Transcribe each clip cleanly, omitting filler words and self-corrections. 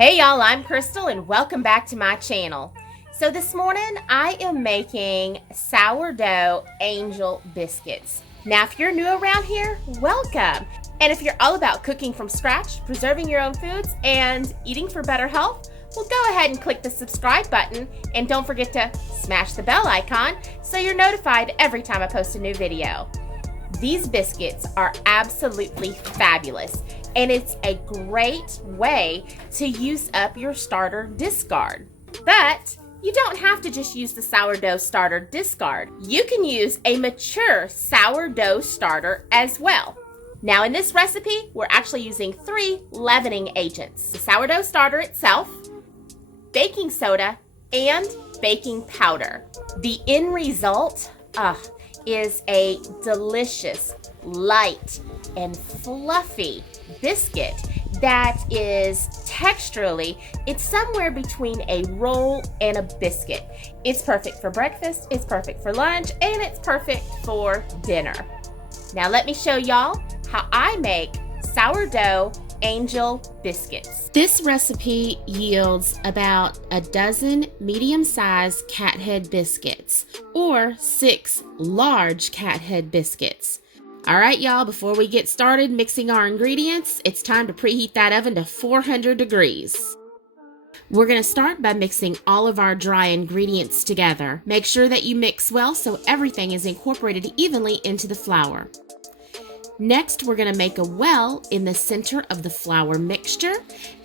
Hey y'all, I'm Crystal and welcome back to my channel. So this morning I am making sourdough angel biscuits. Now if you're new around here, welcome. And if you're all about cooking from scratch, preserving your own foods, and eating for better health, well go ahead and click the subscribe button and don't forget to smash the bell icon so you're notified every time I post a new video. These biscuits are absolutely fabulous, and it's a great way to use up your starter discard. But you don't have to just use the sourdough starter discard. You can use a mature sourdough starter as well. Now in this recipe, we're actually using 3 leavening agents: the sourdough starter itself, baking soda, and baking powder. The end result is a delicious, light, and fluffy biscuit that is texturally, it's somewhere between a roll and a biscuit. It's perfect for breakfast, it's perfect for lunch, and it's perfect for dinner. Now let me show y'all how I make sourdough angel biscuits. This recipe yields about a dozen medium-sized cathead biscuits or 6 large cathead biscuits. All right, y'all, before we get started mixing our ingredients, it's time to preheat that oven to 400 degrees. We're going to start by mixing all of our dry ingredients together. Make sure that you mix well so everything is incorporated evenly into the flour. Next, we're going to make a well in the center of the flour mixture,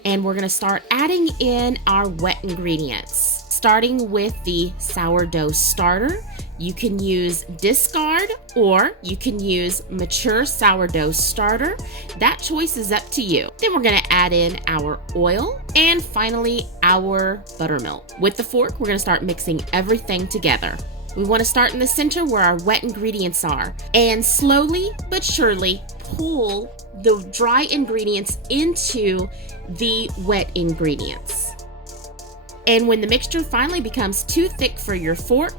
and we're going to start adding in our wet ingredients. Starting with the sourdough starter, you can use discard or you can use mature sourdough starter. That choice is up to you. Then we're going to add in our oil and finally our buttermilk. With the fork, we're going to start mixing everything together. We want to start in the center where our wet ingredients are and slowly but surely pull the dry ingredients into the wet ingredients. And when the mixture finally becomes too thick for your fork,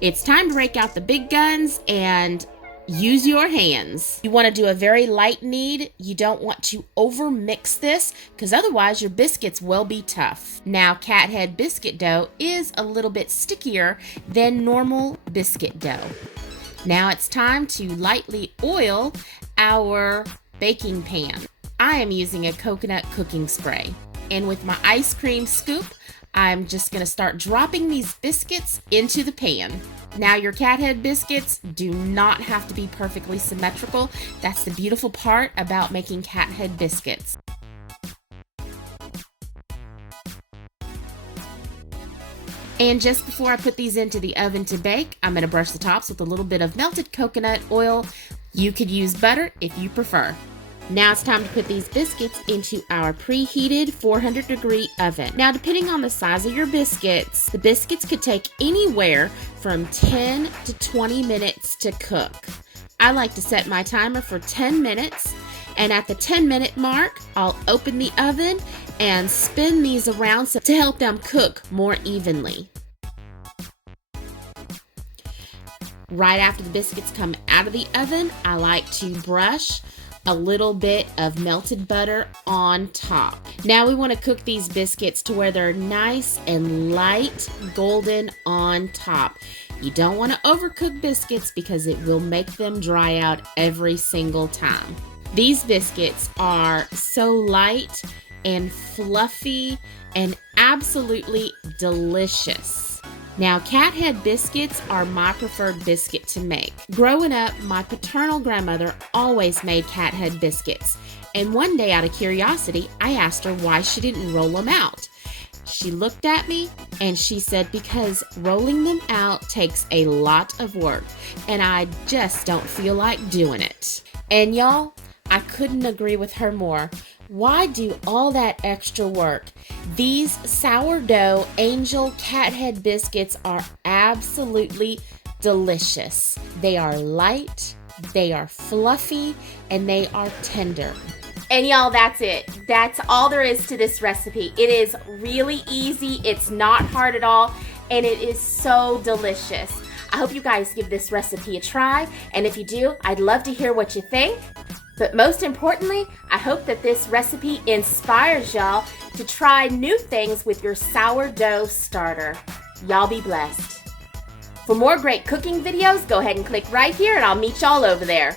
it's time to break out the big guns and use your hands. You want to do a very light knead. You don't want to over mix this because otherwise your biscuits will be tough. Now, cathead biscuit dough is a little bit stickier than normal biscuit dough. Now it's time to lightly oil our baking pan. I am using a coconut cooking spray. And with my ice cream scoop, I'm just going to start dropping these biscuits into the pan. Now your cathead biscuits do not have to be perfectly symmetrical. That's the beautiful part about making cathead biscuits. And just before I put these into the oven to bake, I'm going to brush the tops with a little bit of melted coconut oil. You could use butter if you prefer. Now it's time to put these biscuits into our preheated 400-degree oven. Now, depending on the size of your biscuits, the biscuits could take anywhere from 10 to 20 minutes to cook. I like to set my timer for 10 minutes, and at the 10-minute mark, I'll open the oven and spin these around to help them cook more evenly. Right after the biscuits come out of the oven, I like to brush a little bit of melted butter on top. Now we want to cook these biscuits to where they're nice and light golden on top. You don't want to overcook biscuits because it will make them dry out every single time. These biscuits are so light and fluffy and absolutely delicious. Now, cathead biscuits are my preferred biscuit to make. Growing up, my paternal grandmother always made cathead biscuits. And one day, out of curiosity, I asked her why she didn't roll them out. She looked at me and she said, because rolling them out takes a lot of work and I just don't feel like doing it. And y'all, I couldn't agree with her more. Why do all that extra work? These sourdough angel cathead biscuits are absolutely delicious. They are light, they are fluffy, and they are tender. And y'all, that's it. That's all there is to this recipe. It is really easy, it's not hard at all, and it is so delicious. I hope you guys give this recipe a try, and if you do, I'd love to hear what you think. But most importantly, I hope that this recipe inspires y'all to try new things with your sourdough starter. Y'all be blessed. For more great cooking videos, go ahead and click right here and I'll meet y'all over there.